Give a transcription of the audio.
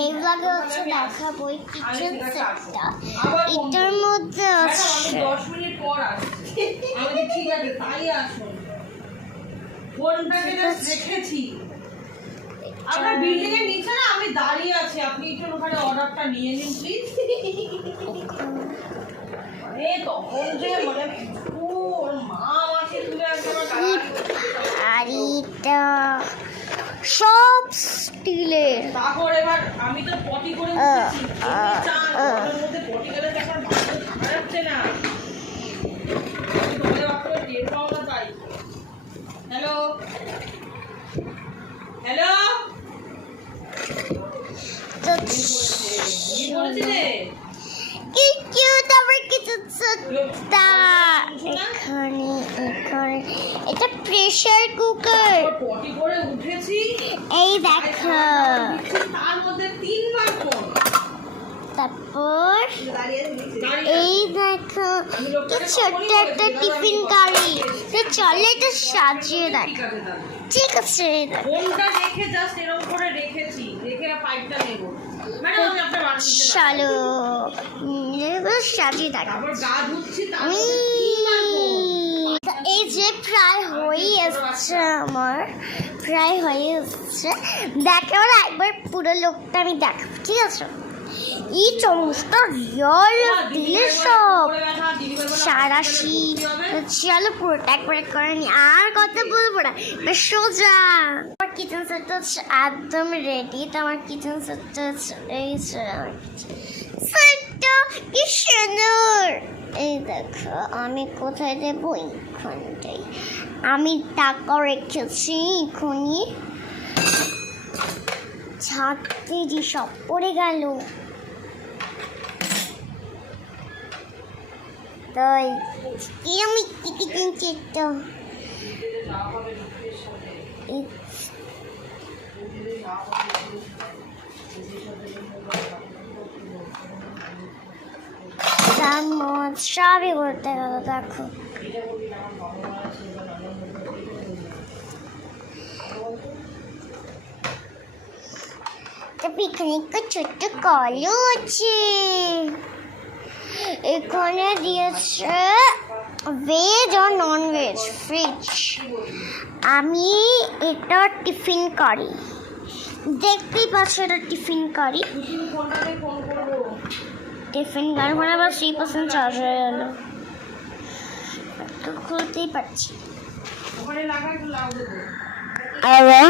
এই ব্লগে হচ্ছে দেখাবো কিচেন সেটটা। এটার মধ্যে আছে 10 মিনিট পর আসছে। আমি ঠিক আছে তাই আসুন। ফোনটাকে জাস্ট রেখেছি। আপনার বিল্ডিং এর নিচে না আমি দাঁড়িয়ে আছি, আপনি একটু ওখানে অর্ডারটা নিয়ে নিন প্লিজ। এই তখন যে মানে ওর মা আমাকে তুলে একবার আর এটা সব স্টিলের। তারপর এবার আমি তো পটি করে উঠেছি, এই চান ওর মধ্যে পটি করে এখন ভালো থাকা যাচ্ছে না। তোমরা আপনারা টের পাও না তাই। হ্যালো হ্যালো তো কি বলছিলে? তারপর কিচেন সেটটা এখানে এখানে এটা প্রেসার কুকার। পটি করে উঠেছি, এই দেখো, তার মধ্যে 3 বার ফোন। তারপর এই দেখো কি ছোট্ট একটা টিফিন গাড়ি। চলে এটা সাজিয়ে দেখ। ঠিক আছে, ফোনটা রেখে জাস্ট এরকম করে রেখেছি, রেখে পাইপটা নেব। ম্যাডাম আমি আপনার বাড়ি নিতে চলো সাজিয়ে দেখ। তারপর গা ধুচ্ছি, তারপর 3 বার ফোন। এই যে প্রায় হয়ে এসছে, আমার প্রায় হয়ে এসছে। দেখো একবার পুরো লোকটা আমি দেখাবো, ঠিক আছে? এই চামচটা রিয়াল দিলে সব সারাশি। চলো পুরোটা একবার করে নি, আর কথা বলবো না, বেশ সোজা। আমার কিচেন সেটটা হচ্ছে একদম রেডি। তো আমার কিচেন সেটটা হচ্ছে এই সেটটা কি সুন্দর। এই দেখো আমি কোথায় দেবো, এইখানটাই আমি টাকা রেখেছি। এখনই ছাড়তে যে সব পড়ে গেল। তাই আমি কিচেন সেটটা সবই করতে গেল। দেখো এখানে একটা ছোট্ট কলও আছে। এখানে দিয়েছে ভেজ আর নন ভেজ ফ্রিজ। আমি এটা টিফিন করি, দেখতেই পাচ্ছ এটা টিফিন করি। টিফিন গাড়ি মানে আবার 3% চার্জ হয়ে গেল, খুলতেই পারছি। ওখানে লাগা একটু লাউ দেবো। আরে